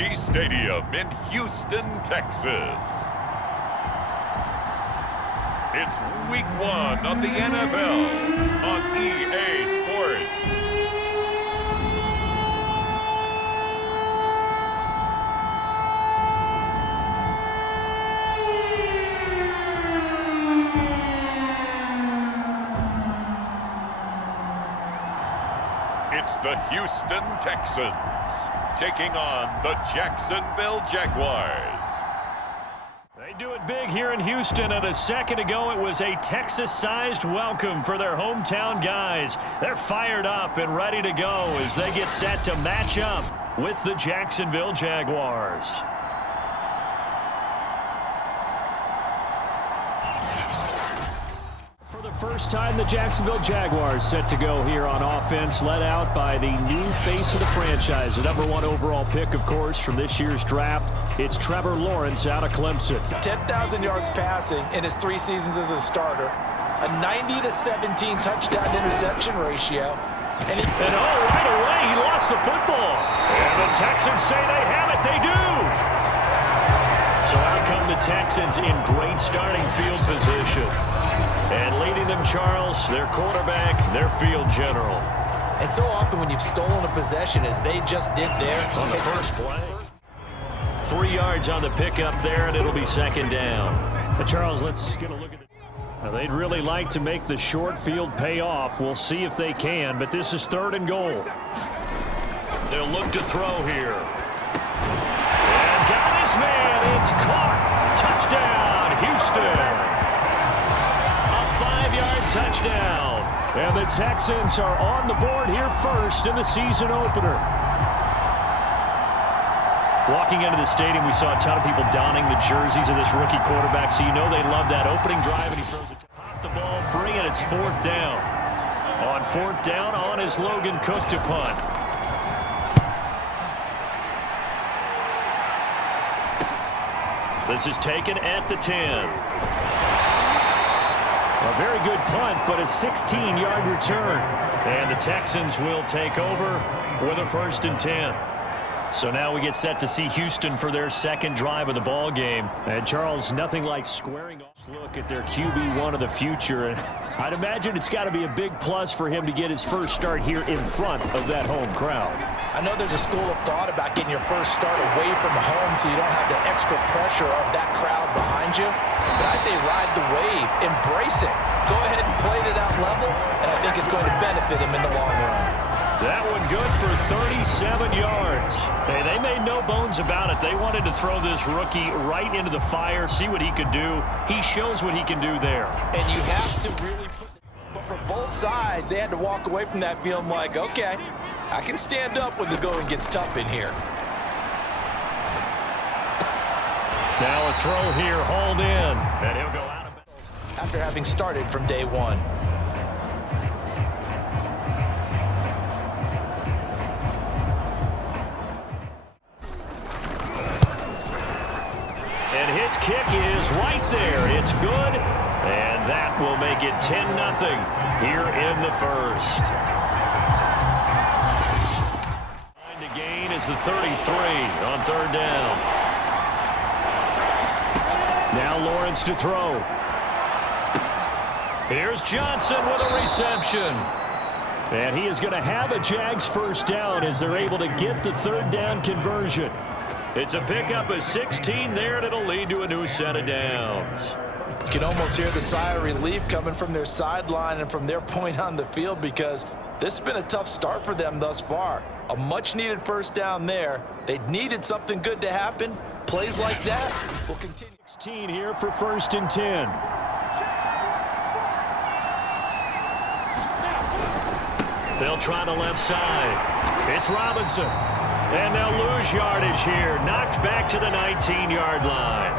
Energy Stadium in Houston, Texas. It's week 1 of the NFL on EA Sports. It's the Houston Texans taking on the Jacksonville Jaguars. They do it big here in Houston, and a second ago it was a Texas-sized welcome for their hometown guys. They're fired up and ready to go as they get set to match up with the Jacksonville Jaguars. For the first time, the Jacksonville Jaguars set to go here on offense, led out by the new face of the franchise, the #1 overall pick, of course, from this year's draft. It's Trevor Lawrence out of Clemson. 10,000 yards passing in his 3 seasons as a starter, a 90-17 touchdown interception ratio. And right away, he lost the football. And the Texans say they have it. They do. So out come the Texans in great starting field position. And leading them, Charles, their quarterback, their field general. And so often when you've stolen a possession, as they just did there on the first play. 3 yards on the pickup there, and it'll be second down. But Charles, let's get a look at it. Now, they'd really like to make the short field pay off. We'll see if they can, but this is 3rd and goal. They'll look to throw here. And got his man. It's caught. Touchdown, Houston. 5-yard touchdown. And the Texans are on the board here first in the season opener. Walking into the stadium, we saw a ton of people donning the jerseys of this rookie quarterback, so you know they love that opening drive, and he throws it. Pop the ball free, and it's 4th down. On 4th down, on is Logan Cook to punt. This is taken at the 10. A very good punt, but a 16-yard return. And the Texans will take over with a 1st and 10. So now we get set to see Houston for their second drive of the ball game. And Charles, nothing like squaring off. Look at their QB1 of the future. And I'd imagine it's got to be a big plus for him to get his first start here in front of that home crowd. I know there's a school of thought about getting your first start away from home so you don't have the extra pressure of that crowd behind you. But I say ride the wave, embrace it. Go ahead and play it at that level, and I think it's going to benefit him in the long run. That one good for 37 yards. Hey, they made no bones about it. They wanted to throw this rookie right into the fire, see what he could do. He shows what he can do there. And you have to really put but for both sides, they had to walk away from that feeling like, okay, I can stand up when the going gets tough in here. Now a throw here, hauled in, and he'll go out of bounds after having started from day one. And his kick is right there. It's good, and that will make it 10-0 here in the first. Line to gain is the 33 on 3rd down. Now Lawrence to throw. Here's Johnson with a reception. And he is going to have a Jags first down as they're able to get the 3rd down conversion. It's a pickup of 16 there, and it'll lead to a new set of downs. You can almost hear the sigh of relief coming from their sideline and from their point on the field because this has been a tough start for them thus far. A much-needed first down there. They needed something good to happen. Plays like that will continue. 16 here for 1st and 10. They'll try the left side. It's Robinson. And they'll lose yardage here. Knocked back to the 19-yard line.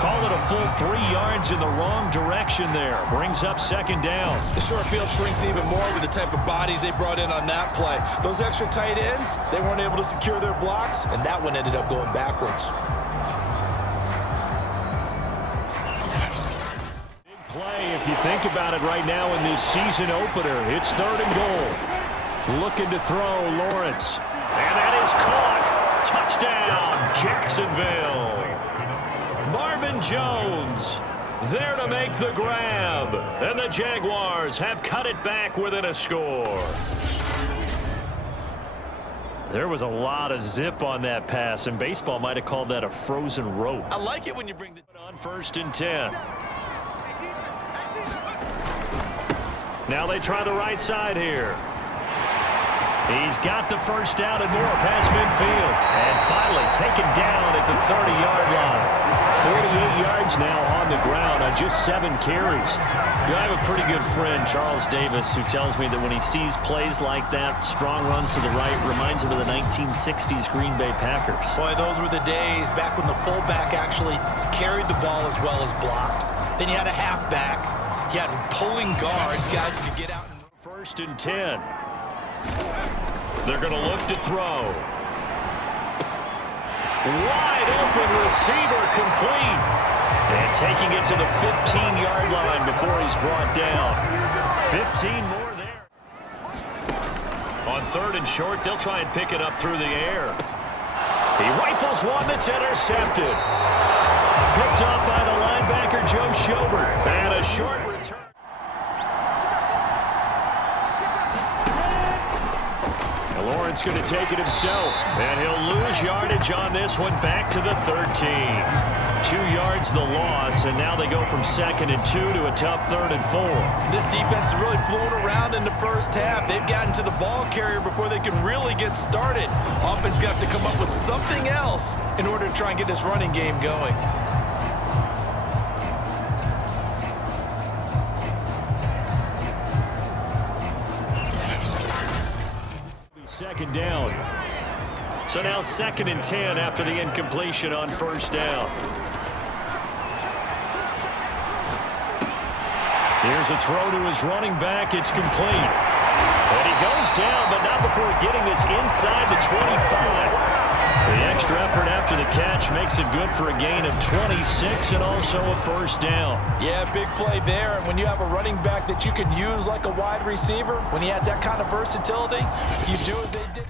Call it a full 3 yards in the wrong direction there. Brings up 2nd down. The short field shrinks even more with the type of bodies they brought in on that play. Those extra tight ends, they weren't able to secure their blocks, and that one ended up going backwards. Big play if you think about it right now in this season opener. It's 3rd and goal. Looking to throw, Lawrence. And that is caught. Touchdown, Jacksonville. Marvin Jones there to make the grab. And the Jaguars have cut it back within a score. There was a lot of zip on that pass, and baseball might have called that a frozen rope. I like it when you bring the... On 1st and 10. Now they try the right side here. He's got the first down and more past midfield. And finally taken down at the 30-yard line. 48 yards now on the ground on just 7 carries. I have a pretty good friend, Charles Davis, who tells me that when he sees plays like that, strong runs to the right, reminds him of the 1960s Green Bay Packers. Boy, those were the days back when the fullback actually carried the ball as well as blocked. Then you had a halfback. You had pulling guards, guys who could get out. 1st and 10. They're going to look to throw. Wide open receiver, complete. And taking it to the 15-yard line before he's brought down. 15 more there. On 3rd and short, they'll try and pick it up through the air. He rifles one that's intercepted. Picked up by the linebacker, Joe Schobert. And a short return. Lawrence going to take it himself, and he'll lose yardage on this one back to the 13. 2 yards the loss, and now they go from 2nd and 2 to a tough 3rd and 4. This defense has really flown around in the first half. They've gotten to the ball carrier before they can really get started. Offense going to have to come up with something else in order to try and get this running game going. Second down. So now 2nd and 10 after the incompletion on 1st down. Here's a throw to his running back. It's complete. And he goes down, but not before getting this inside the 25. The extra effort after the catch makes it good for a gain of 26 and also a 1st down. Yeah, big play there. And when you have a running back that you can use like a wide receiver, when he has that kind of versatility, you do as they did.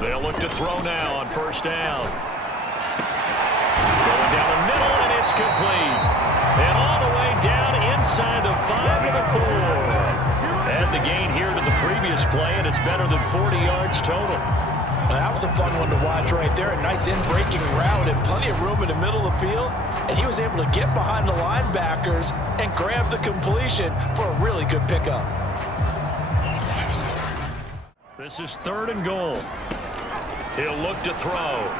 They'll look to throw now on 1st down. Going down the middle, and it's complete. And all the way down inside the 5 and the 4. Add the gain here to the previous play, and it's better than 40 yards total. Now, that was a fun one to watch right there. A nice in-breaking route and plenty of room in the middle of the field. And he was able to get behind the linebackers and grab the completion for a really good pickup. This is 3rd and goal. He'll look to throw.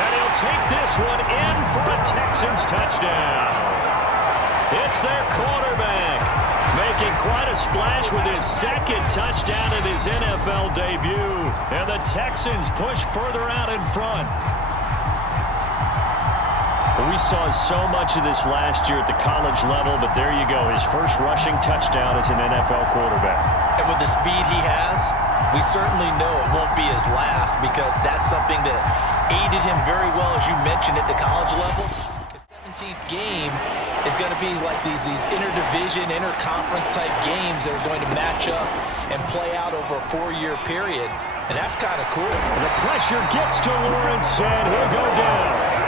And he'll take this one in for a Texans touchdown. It's their quarterback, making quite a splash with his 2nd touchdown in his NFL debut. And the Texans push further out in front. We saw so much of this last year at the college level, but there you go. His first rushing touchdown as an NFL quarterback. And with the speed he has, we certainly know it won't be his last, because that's something that aided him very well, as you mentioned, at the college level. His 17th game is going to be like these interdivision, interconference type games that are going to match up and play out over a 4-year period. And that's kind of cool. And the pressure gets to Lawrence, and he'll go down.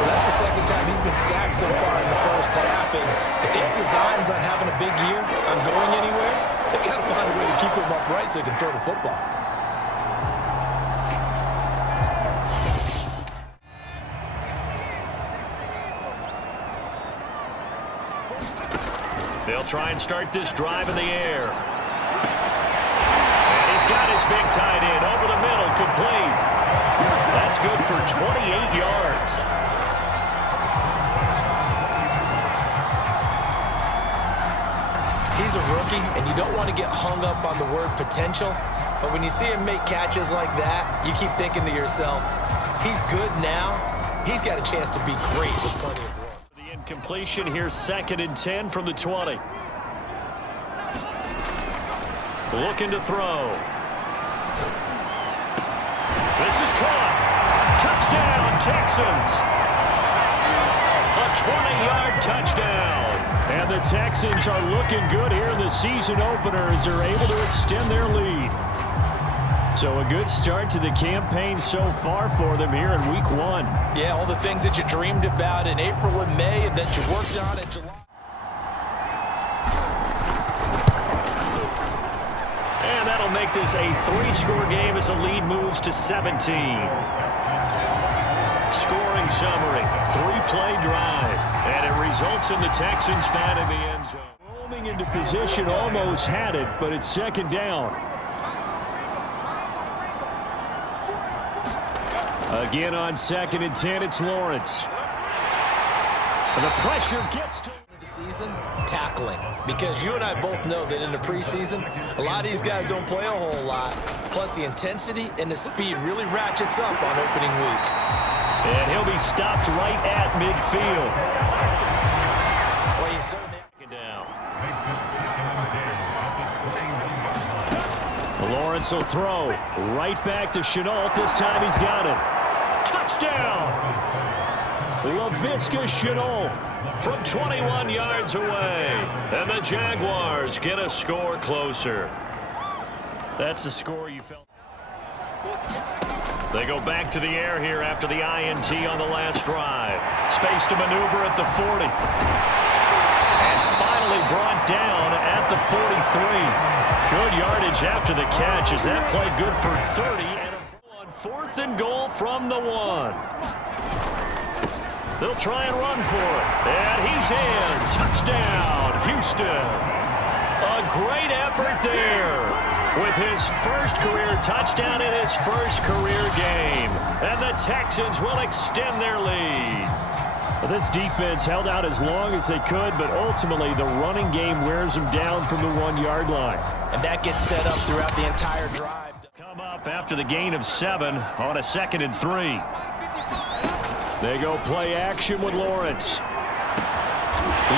Well, that's the 2nd time he's been sacked so far in the first half. And if they have designs on having a big year, on going anywhere, they've got to find a way to keep him upright so he can throw the football. They'll try and start this drive in the air. And he's got his big tight end over the middle, complete. That's good for 28 yards. He's a rookie, and you don't want to get hung up on the word potential. But when you see him make catches like that, you keep thinking to yourself, he's good now. He's got a chance to be great with plenty of room. The incompletion here, 2nd and 10 from the 20. Looking to throw. This is caught. Touchdown, Texans. A 20-yard touchdown. And the Texans are looking good here in the season opener as they're able to extend their lead. So a good start to the campaign so far for them here in week 1. Yeah, all the things that you dreamed about in April and May and that you worked on in July. And that'll make this a 3-score game as the lead moves to 17. Scoring summary, 3-play drive, and it results in the Texans finding the end zone. Roaming into position, almost had it, but it's second down. Again on 2nd and 10, it's Lawrence. And the pressure gets to The season, tackling. Because you and I both know that in the preseason, a lot of these guys don't play a whole lot. Plus the intensity and the speed really ratchets up on opening week. And he'll be stopped right at midfield. Well, you saw that. Lawrence will throw right back to Chenault. This time he's got it. Touchdown! Laviska Chenault from 21 yards away. And the Jaguars get a score closer. That's the score you felt. They go back to the air here after the INT on the last drive. Space to maneuver at the 40. And finally brought down at the 43. Good yardage after the catch as that play good for 30. And on 4th and goal from the 1. They'll try and run for it. And he's in. Touchdown, Houston. A great effort there with his first career touchdown in his first career game. And the Texans will extend their lead. Well, this defense held out as long as they could, but ultimately the running game wears them down from the 1-yard line. And that gets set up throughout the entire drive. Come up after the gain of 7 on a 2nd and 3. They go play action with Lawrence.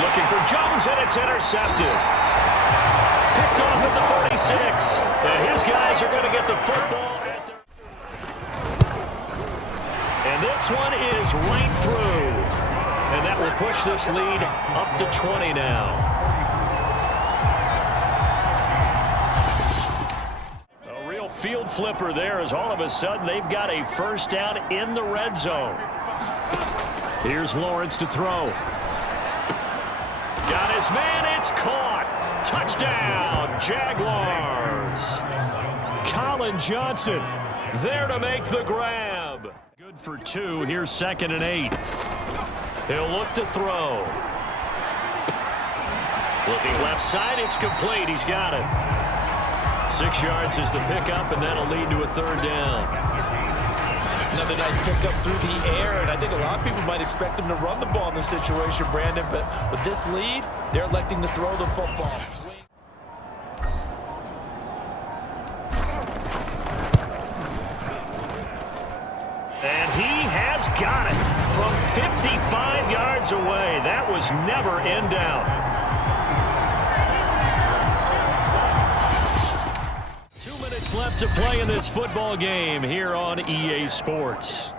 Looking for Jones, and it's intercepted. Picked off at the 46. And his guys are going to get the football at their... And this one is right through. And that will push this lead up to 20 now. A real field flipper there as all of a sudden they've got a first down in the red zone. Here's Lawrence to throw. Got his man, it's caught. Touchdown, Jaguars. Colin Johnson there to make the grab. Good for 2. Here's 2nd and 8. He'll look to throw. Looking left side, it's complete. He's got it. 6 yards is the pickup, and that'll lead to a 3rd down. Another nice pickup through the air, and I think a lot of people might expect them to run the ball in this situation, Brandon, but with this lead, they're electing to throw the football. And he has got it from 55 yards away. That was never in doubt. 2 minutes left to play in this football game here on EA Sports.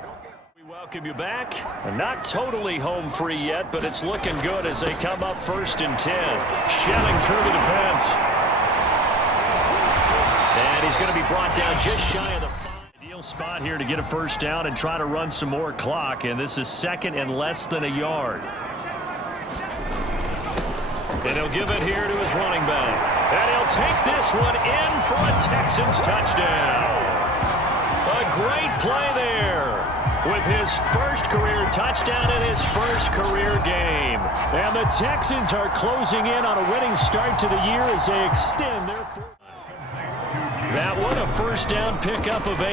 We welcome you back. Not totally home free yet, but it's looking good as they come up 1st and 10. Shelling through the defense. And he's going to be brought down just shy of the spot here to get a first down and try to run some more clock, and this is 2nd and less than a yard. And he'll give it here to his running back, and he'll take this one in for a Texans touchdown. A great play there with his first career touchdown in his first career game. And the Texans are closing in on a winning start to the year as they extend their fourth. That one a first down pickup of 8.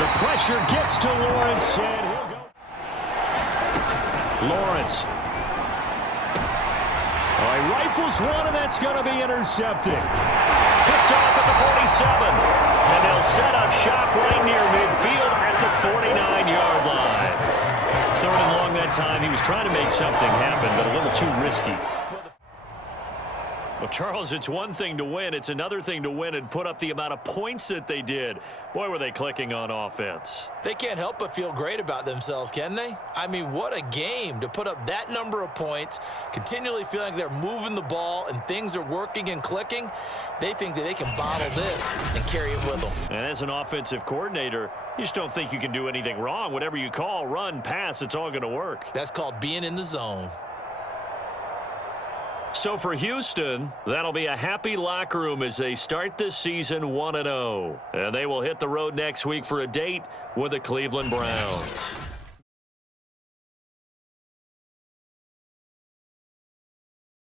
The pressure gets to Lawrence, and he'll go. Lawrence. Oh, he rifles one, and that's going to be intercepted. Picked off at the 47. And they'll set up shop right near midfield at the 49-yard line. 3rd and long that time. He was trying to make something happen, but a little too risky. Well, Charles, it's one thing to win. It's another thing to win and put up the amount of points that they did. Boy, were they clicking on offense. They can't help but feel great about themselves, can they? I mean, what a game to put up that number of points, continually feeling like they're moving the ball and things are working and clicking. They think that they can bottle this and carry it with them. And as an offensive coordinator, you just don't think you can do anything wrong. Whatever you call, run, pass, it's all going to work. That's called being in the zone. So for Houston, that'll be a happy locker room as they start this season 1-0. And they will hit the road next week for a date with the Cleveland Browns.